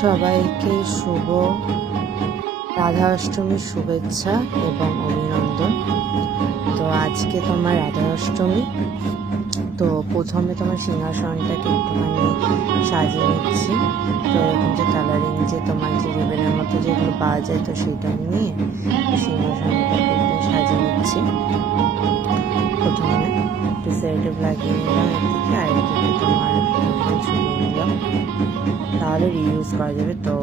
সবাইকে শুভ রাধা অষ্টমীর শুভেচ্ছা এবং অভিনন্দন। তো আজকে তোমার রাধা অষ্টমী। তো প্রথমে তোমার সিংহাসনটাকে একটুখানি সাজিয়ে নিচ্ছি। তো এরকম যে কালারিং যে তোমার যে রিবেনের মতো যেগুলো পাওয়া যায়, তো সেটা নিয়ে সিংহাসনটাকে একটু সাজিয়ে নিচ্ছি। প্রথমে একটু সেরেটিভ লাগিয়ে নিলাম একদিকে, আর একদিকে তোমার ঝুলিয়ে নিলাম, তাহলে রিইউজ করা যাবে। তো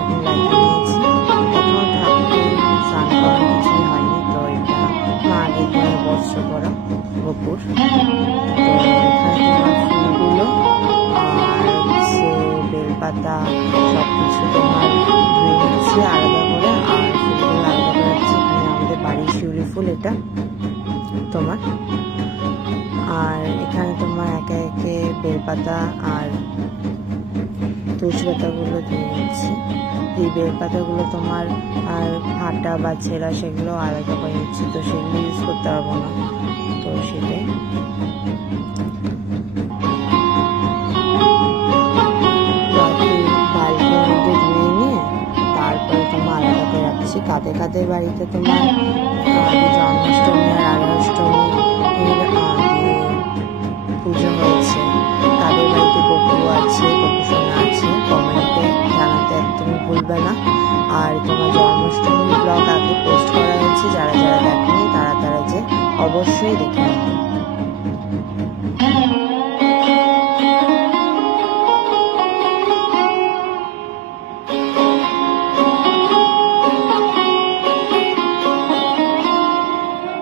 এখন লাগিয়ে নিয়েছি। এখনও ঠাকুর স্নান করার কিছুই হয়নি। তো এটা আগের দিনের বস্ত্র পরা গোপুর। তো এখানে তোমার ফুলগুলো আর হচ্ছে বেলপাতা সব কিছু তোমার ধুয়ে নিচ্ছি আলাদা করে, আর ফুলগুলো আলাদা করে রাখছি। এখানে আমাদের বাড়ির শিউলি ফুল এটা তোমার। আর এখানে তোমার একে একে বেলপাতা আর তুলসী পাতাগুলো দিয়ে নিচ্ছি। এই বেলপাতাগুলো তোমার আর ফাটা বা ছেঁড়া সেগুলো আলাদা করে নিচ্ছি, তো সেগুলো ইউজ করতে পারবো না। তো সেটাই বালতির মধ্যে ধুয়ে নিয়ে তারপরে তোমার আলাদা করে রাখছি। কাদের কাদের বাড়িতে তোমার জন্মাষ্টমী আর রাধাষ্টমী পুজো হয়েছে, তাদের বাড়িতে গোপু আছে, গোপুসোনা আছে, কমেন্টে জানাতে একদমই ভুলবে না। আর তোমার জন্মাষ্টমীর ব্লগ আগে পোস্ট করা হয়েছে, যারা যারা দেখেনি তারা যে অবশ্যই দেখে নেবে।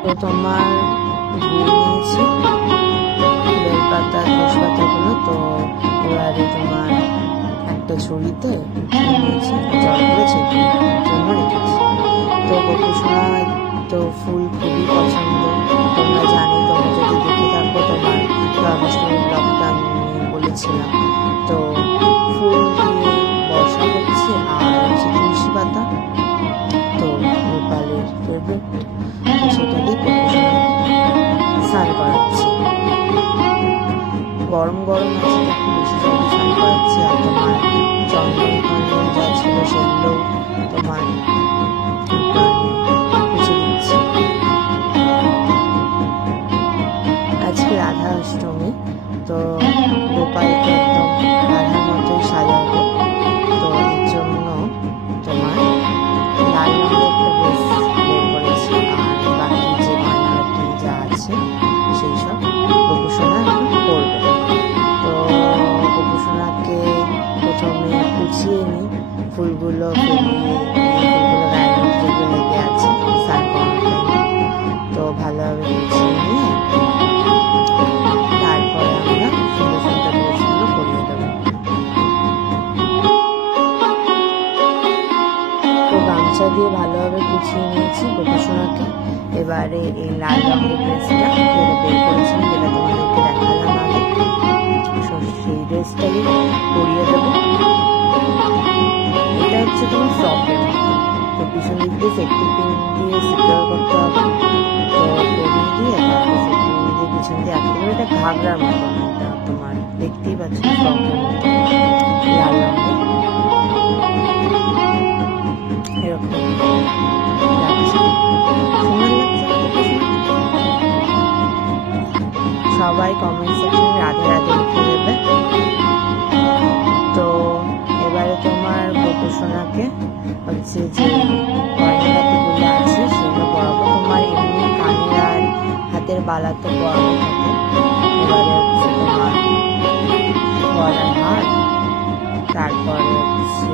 তো তোমার ধুয়ে নিয়েছি বেলপাতা তুলসী পাতাগুলো। তো এবারে তোমার একটা ঝুড়িতে নিয়েছি, জল করে ছেঁকে জন্য রেখেছি। তো গোপুসোনা তো ফুল খুবই পছন্দ, তোমরা জানি। তোমরা যদি দেখে থাকো তোমার জন্মাষ্টমী ব্লগটা আমি বলেছিলাম। তো ফুল দিয়ে বর্ষা করছি আর হচ্ছে তুলসী পাতা, তো গোপালের ফেভারিট, তো সেটা দিয়ে গোপুসোনাকে স্নান করাচ্ছি। গরম গরম আছে, একটু বেশি জলদি স্নান করাচ্ছি। আর তোমার চন্দন যা ছিল সেগুলো তোমার মুছে দিচ্ছি। আজকে রাধা অষ্টমী, তো গোপালকে একদম রাধার মতোই সাজাবো। তো এর জন্য তোমার লাল রঙের একটা ড্রেস বের করেছি, আর বাকি যে গয়নাগাটি যা আছে সেই সব গোপুসোনা এখন করবে। তো গোপুসোনাকে প্রথমে কুচিয়ে নিই, ফুলগুলো ফেলিয়ে ফুলগুলো গায়ের মধ্যে যেগুলো লেগে আছে স্নান করার টাইমে, তো ভালোভাবে কুচিয়ে নিয়ে তারপরে আমরা সুন্দর সুন্দর ড্রেসগুলো পরিয়ে দেবো। তো গামছা দিয়ে ভালোভাবে কুচিয়ে নিয়েছি গোপুসোনাকে। এবারে এই লাল রঙের ড্রেসটা যেটা বের করেছিলাম, যেটা তোমাদেরকে দেখালাম আগে, সেই ড্রেসটাকে পরিয়ে দেবো। এটা হচ্ছে তোমার ফ্রকের মতো, তো পিছন দিক দিয়ে সেফটি পিন দিয়ে সিকিউর করতে হবে। তো পরিয়ে দিয়ে তারপর সেফটি পিন দিয়ে পিছন দিয়ে আটকে দেবে। এটা ঘাগরার মতো, এটা তোমার দেখতেই পাচ্ছ ফ্রকের মতো লাল রঙের, এরকম লাগছে, সুন্দর লাগছে। সবাই কমেন্ট সেকশনে রাধে রাধে লিখে দেবে। তো এবারে তোমার গোপুসোনাকে হচ্ছে যে গয়নাগাটিগুলো আছে সেগুলো পরাবো। তোমার এমনি কানের আর হাতের বালা তো পরানো থাকে। এবারে হচ্ছে তোমার গলার হার, তারপরে হচ্ছে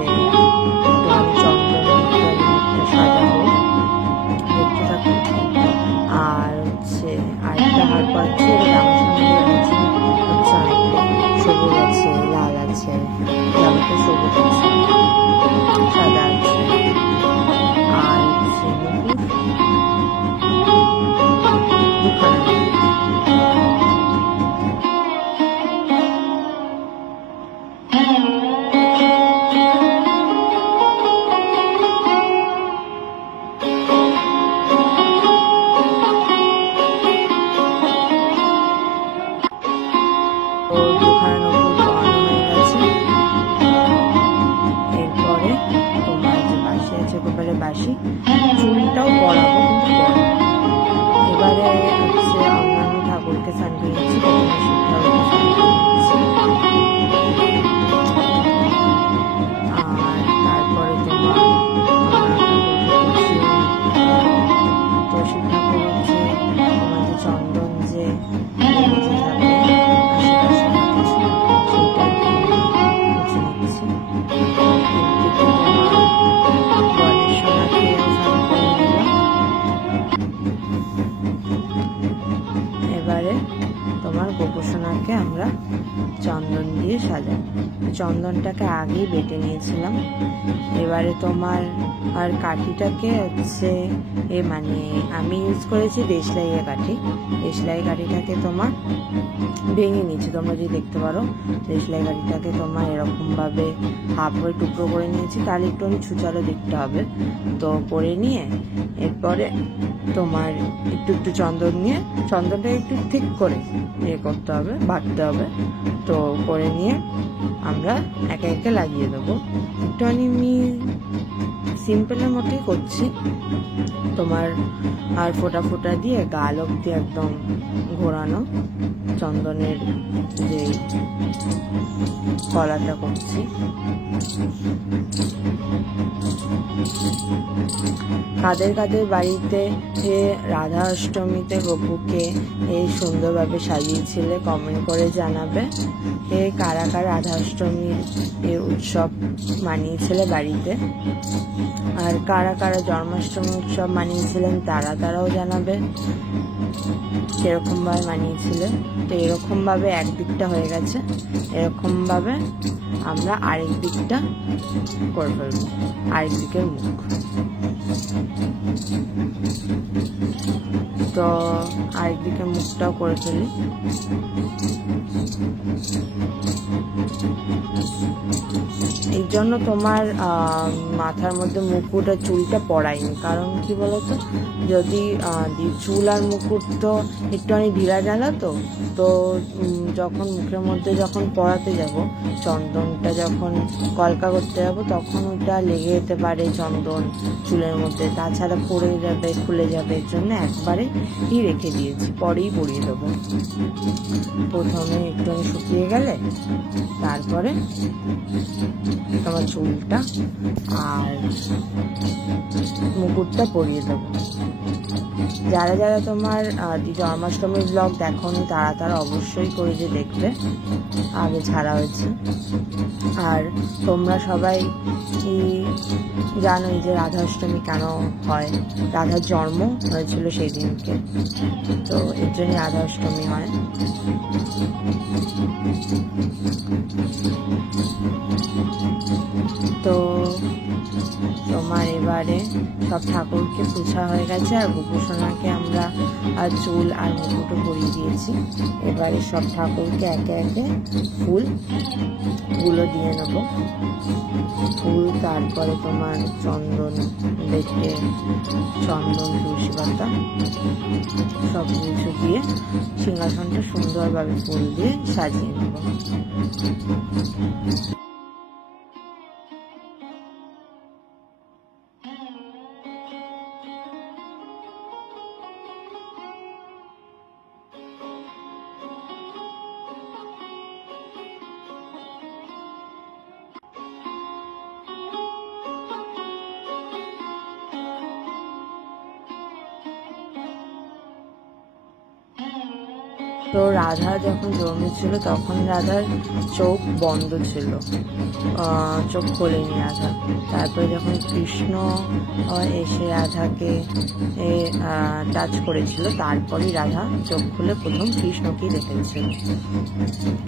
একটুখানি চন্দন মুখটা সাজাবো, দেখতে থাকো। আর হচ্ছে আরেকটা হার পাচ্ছি, আমার সঙ্গে হচ্ছে অনেকটাই সবুজ আছে, লাল আছে, জামাটা সবুজ আছে, সাদা আছে, আর হচ্ছে দুখানা। ওটাও পড়াবো, কিন্তু পরে। এবারে হচ্ছে অন্যান্য ঠাকুরকে স্নান করিয়েছি, আর তারপরে তোমার তো শিব ঠাকুর হচ্ছে আমাদের চন্দন যে থাকে আশেপাশে সেইটা মুছে নিচ্ছি। এবারে তোমার গোপসোনাকে আমরা চন্দন দিয়ে সাজাই। চন্দনটাকে আগেই বেটে নিয়েছিলাম। এবারে তোমার আর কাঠিটাকে হচ্ছে মানে আমি ইউজ করেছি দেশলাইয়ের কাঠি। দেশলাই কাঠিটাকে তোমার ভেঙে নিয়েছি, তোমরা যদি দেখতে পারো। দেশলাই কাঠিটাকে তোমার এরকমভাবে হাফ হয়ে টুকরো করে নিয়েছি, তাহলে একটু আমি ছুচালো দেখতে হবে। তো করে নিয়ে এরপরে তোমার একটু একটু চন্দন নিয়ে, চন্দনটা একটু ঠিক করে করতে হবে, বাটতে হবে। তো করে নিয়ে আমরা একে একে লাগিয়ে দেবো। একটু আমি সিম্পলের মতোই করছি তোমার। আর ফোঁটা ফোঁটা দিয়ে গাল অব্দি একদম ঘোরানো চন্দনের যে কলাটা করছি। কাদের কাদের বাড়িতে রাধা অষ্টমীতে গপুকে এই সুন্দরভাবে সাজিয়েছিলে কমেন্ট করে জানাবে। কারা কারা রাধা অষ্টমীর উৎসব মানিয়েছিলে বাড়িতে, আর কারা কারা জন্মাষ্টমী উৎসব মানিয়েছিলেন তারাও জানাবে সেরকমভাবে মানিয়েছিলেন। তো এরকমভাবে একদিকটা হয়ে গেছে, এরকমভাবে আমরা আরেক দিকটা করে ফেলবো, আরেক দিকের মুখ। তো আরেক দিকের মুখটাও করে ফেলি। এই জন্য তোমার মাথার মধ্যে মুকুট আর চুলটা পড়াইনি, কারণ কি বলতো, যদি চুল আর মুকুট তো একটুখানি ঢিলা ঢালা, তো যখন মুখের মধ্যে যখন পড়াতে যাব, চন্দনটা যখন কলকা করতে যাব, তখন ওটা লেগে যেতে পারে চন্দন চুলের মধ্যে, তাছাড়া পড়ে যাবে, খুলে যাবে। এর জন্য একবারে রেখে দিয়েছি, পরেই পরিয়ে দেবো। প্রথমে একটু শুকিয়ে গেলে তারপরে তোমার চুলটা আর মুকুটটা পরিয়ে দেবো। যারা যারা তোমার জন্মাষ্টমীর ব্লগ দেখোনি তারা অবশ্যই করে যে দেখবে, আগে ছাড়া হয়েছে। আর তোমরা সবাই জানোই যে রাধা অষ্টমী কেন হয়, রাধার জন্ম হয়েছিল সেই দিনকে, তো এর জন্য রাধা অষ্টমী হয়। তো তোমার এবারে সব ঠাকুরকে পুছা হয়ে গেছে, আর গোপসোনাকে আমরা চুল আর মুকুটও পরিয়ে দিয়েছি। এবারে সব ঠাকুরকে একে একে ফুলগুলো দিয়ে নেব। ফুল, তারপরে তোমার চন্দন বেটে, চন্দন, তুলসী পাতা সব কিছু দিয়ে সিংহাসনটা সুন্দরভাবে ফুল দিয়ে সাজিয়ে নেব। তো রাধা যখন জন্মেছিল তখন রাধার চোখ বন্ধ ছিল, চোখ খোলেনি রাধা। তারপরে যখন কৃষ্ণ এসে রাধাকে টাচ করেছিল, তারপরেই রাধা চোখ খুলে প্রথম কৃষ্ণকেই দেখেছিল।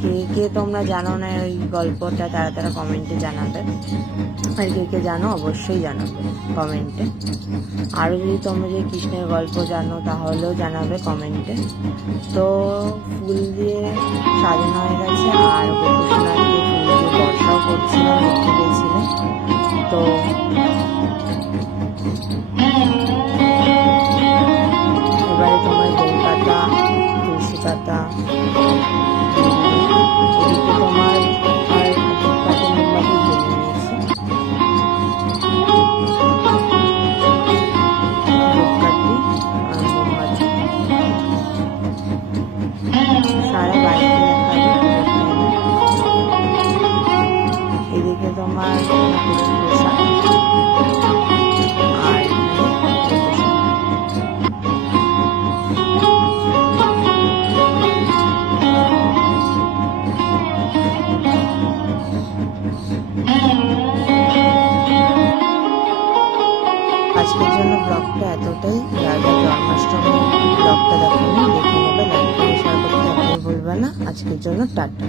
কে কে তোমরা জানো না এই গল্পটা, তারা কমেন্টে জানাবে। আর কে কে জানো অবশ্যই জানাবে কমেন্টে। আরও যদি তোমরা যে কৃষ্ণের গল্প জানো তাহলেও জানাবে কমেন্টে। তো ফুল দিয়ে সাজানো হয়ে গেছে, আর গোপসোনাকে ফুল দিয়ে বর্ষাও করছিলাম, দেখতে পেয়েছিলেন। তো এবারে তোমার বেল পাতা, তুলসী পাতা, এদিকে তোমার আর পাতা মোমবাতি জ্বেলে নিয়েছি। আজকের জন্য ব্লগটা এতটাই। যারা জন্মাষ্টমী ব্লগটা দেখো দেখে নেবে, লাইক করে শেয়ার করতে একদমই ভুলবে না। আজকের জন্য টাটা।